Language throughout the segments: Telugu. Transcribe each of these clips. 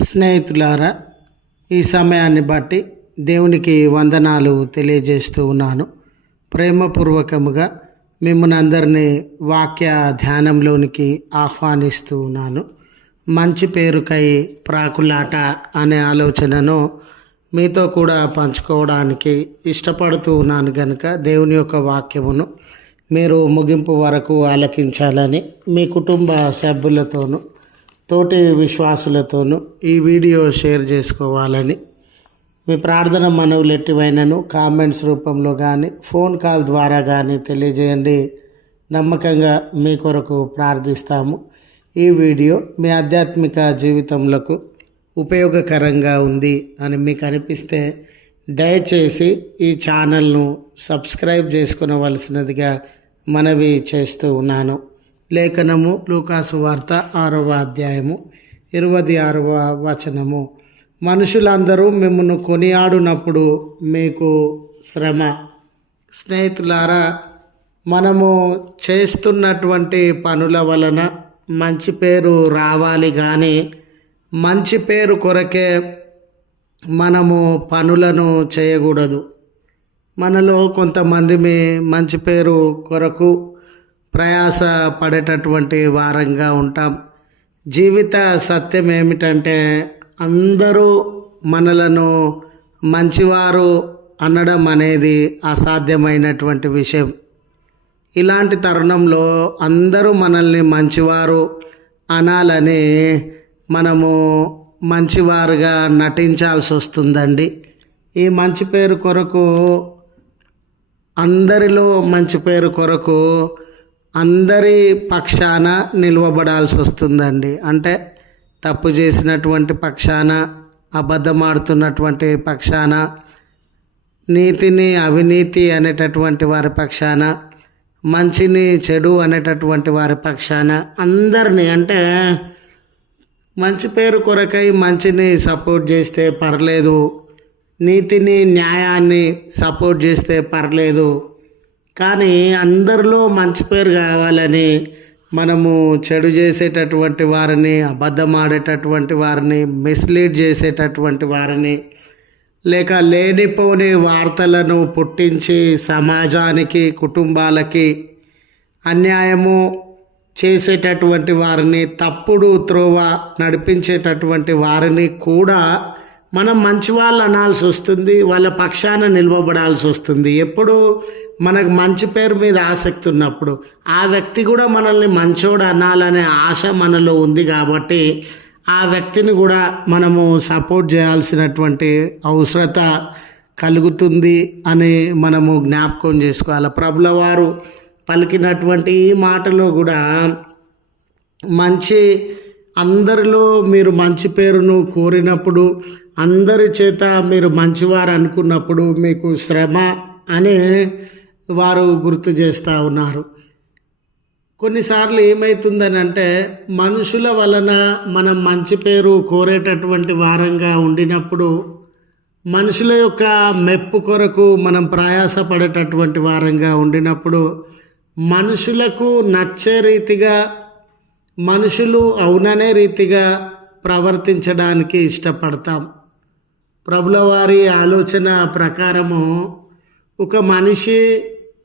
స్నేహితులారా, ఈ సమయాన్ని బట్టి దేవునికి వందనాలు తెలియజేస్తూ ఉన్నాను. ప్రేమపూర్వకముగా మిమ్మల్ని అందరినీ వాక్య ధ్యానంలోనికి ఆహ్వానిస్తూ ఉన్నాను. మంచి పేరుకై ప్రాకులాట అనే ఆలోచనను మీతో కూడా పంచుకోవడానికి ఇష్టపడుతూ ఉన్నాను కనుక దేవుని యొక్క వాక్యమును మీరు ముగింపు వరకు ఆలకించాలని మీ కుటుంబ సభ్యులతోనూ తోటి విశ్వాసులతోనూ ఈ వీడియో షేర్ చేసుకోవాలని మీ ప్రార్థన మనవులు ఎట్టివైనను కామెంట్స్ రూపంలో కానీ ఫోన్ కాల్ ద్వారా కానీ తెలియజేయండి. నమ్మకంగా మీ కొరకు ప్రార్థిస్తాము. ఈ వీడియో మీ ఆధ్యాత్మిక జీవితంలో ఉపయోగకరంగా ఉంది అని మీకు అనిపిస్తే దయచేసి ఈ ఛానల్ను సబ్స్క్రైబ్ చేసుకునవలసినదిగా మనవి చేస్తూ ఉన్నాను. లేఖనము లూకాసు వార్త 6వ అధ్యాయము 26వ వచనము. మనుషులందరూ మిమ్మల్ని కొనియాడునప్పుడు మీకు శ్రమ. స్నేహితులారా, మనము చేస్తున్నటువంటి పనుల వలన మంచి పేరు రావాలి కానీ మంచి పేరు కొరకే మనము పనులను చేయకూడదు. మనలో కొంతమంది మంచి పేరు కొరకు ప్రయాస పడేటటువంటి వారంగా ఉంటాం. జీవిత సత్యం ఏమిటంటే అందరూ మనలను మంచివారు అనడం అనేది అసాధ్యమైనటువంటి విషయం. ఇలాంటి తరుణంలో అందరూ మనల్ని మంచివారు అనాలని మనము మంచివారుగా నటించాల్సి వస్తుందండి. ఈ మంచి పేరు కొరకు అందరిలో మంచి పేరు కొరకు అందరి పక్షాన నిలవబడాల్సి వస్తుందండి. అంటే తప్పు చేసినటువంటి పక్షాన, అబద్ధమాడుతున్నటువంటి పక్షాన, నీతిని అవినీతి అనేటటువంటి వారి పక్షాన, మంచిని చెడు అనేటటువంటి వారి పక్షాన అందరినీ, అంటే మంచి పేరు కొరకై మంచిని సపోర్ట్ చేస్తే పర్లేదు, నీతిని న్యాయాన్ని సపోర్ట్ చేస్తే పర్లేదు, కానీ అందరిలో మంచి పేరు కావాలని మనము చెడు చేసేటటువంటి వారిని, అబద్ధం ఆడేటటువంటి వారిని, మిస్లీడ్ చేసేటటువంటి వారిని, లేక లేనిపోని వార్తలను పుట్టించి సమాజానికి, కుటుంబాలకి అన్యాయము చేసేటటువంటి వారిని, తప్పుడు త్రోవ నడిపించేటటువంటి వారిని కూడా మనం మంచి వాళ్ళు అనాల్సి వస్తుంది. వాళ్ళ పక్షాన నిలవబడాల్సి వస్తుంది. ఎప్పుడు మనకు మంచి పేరు మీద ఆసక్తి ఉన్నప్పుడు ఆ వ్యక్తి కూడా మనల్ని మంచోడు అనాలనే ఆశ మనలో ఉంది కాబట్టి ఆ వ్యక్తిని కూడా మనము సపోర్ట్ చేయాల్సినటువంటి అవసరత కలుగుతుంది అని మనము జ్ఞాపకం చేసుకోవాలి. ప్రభుల వారు పలికినటువంటి ఈ మాటలో కూడా అందరిలో మీరు మంచి పేరును కోరినప్పుడు, అందరి చేత మీరు మంచివారు అనుకున్నప్పుడు మీకు శ్రమ అని వారు గుర్తు చేస్తూ ఉన్నారు. కొన్నిసార్లు ఏమవుతుందని అంటే మనుషుల వలన మనం మంచి పేరు కోరేటటువంటి వారంగా ఉండినప్పుడు, మనుషుల యొక్క మెప్పు కొరకు మనం ప్రయాసపడేటటువంటి వారంగా ఉండినప్పుడు, మనుషులకు నచ్చే రీతిగా, మనుషులు అవుననే రీతిగా ప్రవర్తించడానికి ఇష్టపడతాం. ప్రభుల వారి ఆలోచన ప్రకారము ఒక మనిషి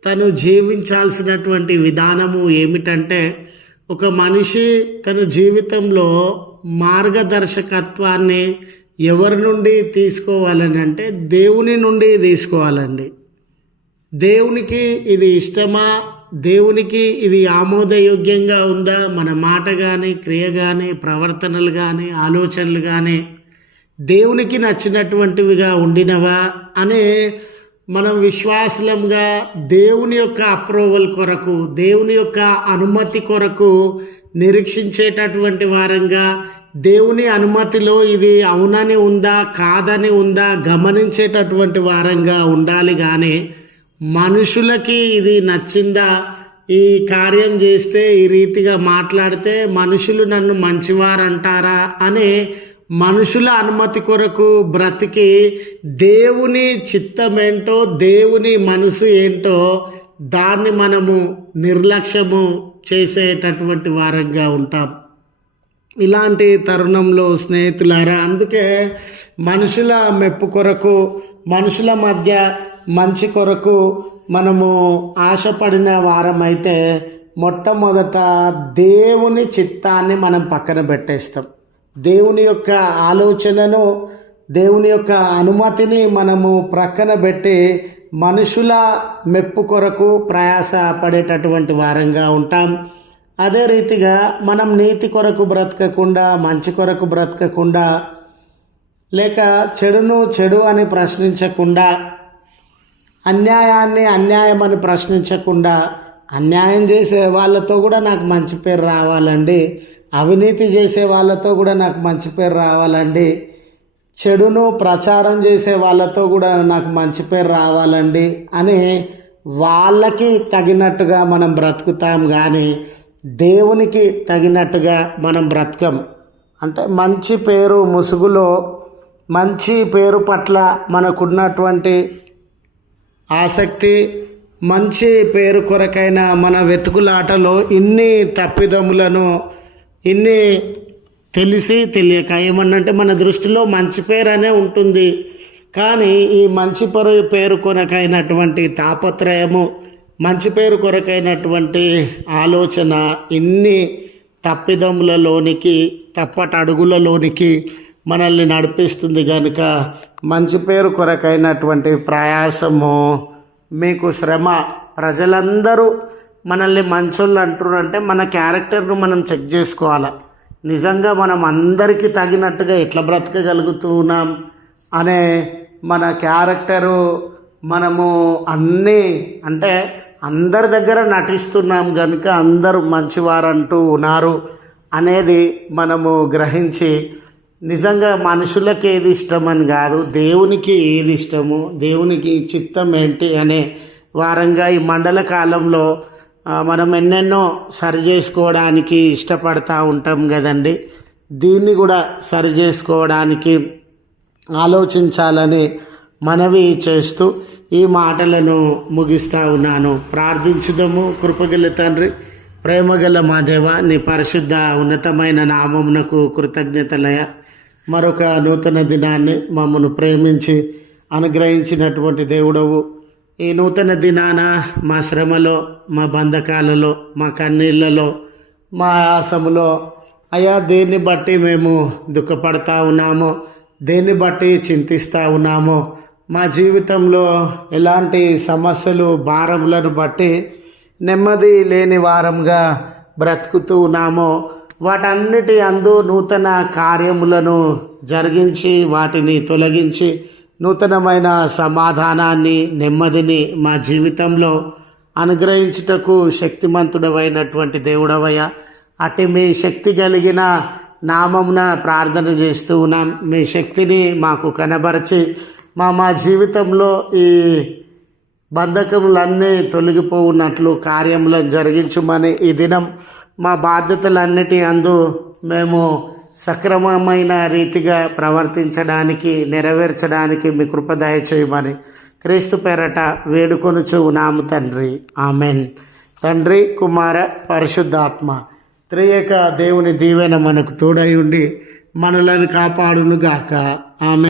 తను జీవించాల్సినటువంటి విధానము ఏమిటంటే, ఒక మనిషి తన జీవితంలో మార్గదర్శకత్వాన్ని ఎవరి నుండి తీసుకోవాలని అంటే దేవుని నుండి తీసుకోవాలండి. దేవునికి ఇది ఇష్టమా, దేవునికి ఇది ఆమోదయోగ్యంగా ఉందా, మన మాట కానీ, క్రియ కానీ, ప్రవర్తనలు కానీ, ఆలోచనలు కానీ దేవునికి నచ్చినటువంటివిగా ఉండినవా అని మనం విశ్వాసంగా దేవుని యొక్క అప్రూవల్ కొరకు, దేవుని యొక్క అనుమతి కొరకు నిరీక్షించేటటువంటి వారంగా, దేవుని అనుమతిలో ఇది అవునని ఉందా కాదని ఉందా గమనించేటటువంటి వారంగా ఉండాలి. కానీ మనుషులకి ఇది నచ్చిందా, ఈ కార్యం చేస్తే, ఈ రీతిగా మాట్లాడితే మనుషులు నన్ను మంచివారు అంటారా అని మనుషుల అనుమతి కొరకు బ్రతికి దేవుని చిత్తమేంటో, దేవుని మనసు ఏంటో దాన్ని మనము నిర్లక్ష్యము చేసేటటువంటి వారంగా ఉంటాం. ఇలాంటి తరుణంలో స్నేహితులారా, అందుకే మనుషుల మెప్పు కొరకు, మనుషుల మధ్య మంచి కొరకు మనము ఆశపడిన వారమైతే మొట్టమొదట దేవుని చిత్తాన్ని మనం పక్కన పెట్టేస్తాం. దేవుని యొక్క ఆలోచనను, దేవుని యొక్క అనుమతిని మనము ప్రక్కన పెట్టి మనుషుల మెప్పు కొరకు ప్రయాస పడేటటువంటి వారంగా ఉంటాం. అదే రీతిగా మనం నీతి కొరకు బ్రతకకుండా, మంచి కొరకు బ్రతకకుండా, లేక చెడును చెడు అని ప్రశ్నించకుండా, అన్యాయాన్ని అన్యాయం అని ప్రశ్నించకుండా, అన్యాయం చేసే వాళ్ళతో కూడా నాకు మంచి పేరు రావాలండి, అవినీతి చేసే వాళ్ళతో కూడా నాకు మంచి పేరు రావాలండి, చెడును ప్రచారం చేసే వాళ్ళతో కూడా నాకు మంచి పేరు రావాలండి అని వాళ్ళకి తగినట్టుగా మనం బ్రతుకుతాం. కానీ దేవునికి తగినట్టుగా మనం బ్రతకం. అంటే మంచి పేరు ముసుగులో, మంచి పేరు పట్ల మనకున్నటువంటి ఆసక్తి, మంచి పేరు కొరకైన మన వెతుకులాటలో ఇన్ని తప్పిదములను, ఇన్ని తెలిసి తెలియక, ఏమన్నంటే మన దృష్టిలో మంచి పేరు అనే ఉంటుంది, కానీ ఈ మంచి పేరు కొరకైనటువంటి తాపత్రయము, మంచి పేరు కొరకైనటువంటి ఆలోచన ఇన్ని తప్పిదములలోనికి, తప్పటడుగులలోనికి మనల్ని నడిపిస్తుంది. కనుక మంచి పేరు కొరకైనటువంటి ప్రయాసము, మీకు శ్రమ, ప్రజలందరూ మనల్ని మంచోళ్ళు అంటున్నారంటే మన క్యారెక్టర్ను మనం చెక్ చేసుకోవాలి. నిజంగా మనం అందరికీ తగినట్టుగా ఎట్లా బ్రతకగలుగుతున్నాం అనే మన క్యారెక్టరు, మనము అన్నీ అంటే అందరి దగ్గర నటిస్తున్నాం కనుక అందరూ మంచివారంటూ ఉన్నారు అనేది మనము గ్రహించి, నిజంగా మనుషులకి ఏది ఇష్టమని కాదు, దేవునికి ఏది ఇష్టము, దేవునికి చిత్తం ఏంటి అనే వారంగా ఈ మండల కాలంలో మనం ఎన్నెన్నో సరి చేసుకోవడానికి ఇష్టపడతా ఉంటాం కదండి. దీన్ని కూడా సరి చేసుకోవడానికి ఆలోచించాలని మనవి చేస్తూ ఈ మాటలను ముగిస్తూ ఉన్నాను. ప్రార్థించుదాము. కృపగల తండ్రి, ప్రేమగల మా దేవ, నీ పరిశుద్ధ ఉన్నతమైన నామమునకు కృతజ్ఞతలయ. మరొక నూతన దినాన్ని మమ్మను ప్రేమించి అనుగ్రహించినటువంటి దేవుడవు, ఈ నూతన దినాన మా శ్రమలో, మా బంధకాలలో, మా కన్నీళ్లలో, మా ఆయాసములో అయ్యా దేన్ని బట్టి మేము దుఃఖపడతా ఉన్నామో, దేన్ని బట్టి చింతిస్తూ ఉన్నామో, మా జీవితంలో ఎలాంటి సమస్యలు, భారములను బట్టి నెమ్మది లేని వారంగా బ్రతుకుతూ ఉన్నామో, వాటన్నిటి అందు నూతన కార్యములను జరిగించి వాటిని తొలగించి నూతనమైన సమాధానాన్ని, నెమ్మదిని మా జీవితంలో అనుగ్రహించుటకు శక్తిమంతుడవైనటువంటి దేవుడవయ్య, అటు మీ శక్తి కలిగిన నామమున ప్రార్థన చేస్తూ ఉన్నాం. మీ శక్తిని మాకు కనబరిచి మా జీవితంలో ఈ బంధకములన్నీ తొలగిపోవున్నట్లు కార్యములను జరిగించమని, ఈ దినం మా బాధ్యతలన్నిటి అందు మేము సక్రమమైన రీతిగా ప్రవర్తించడానికి, నెరవేర్చడానికి మీ కృప దయచేయమని క్రీస్తు పేరట వేడుకొనుచు ఉన్నాము తండ్రి. ఆమెన్. తండ్రి, కుమార, పరిశుద్ధాత్మ త్రియేక దేవుని దీవెన మనకు తోడై ఉండి మనలను కాపాడునుగాక. ఆమెన్.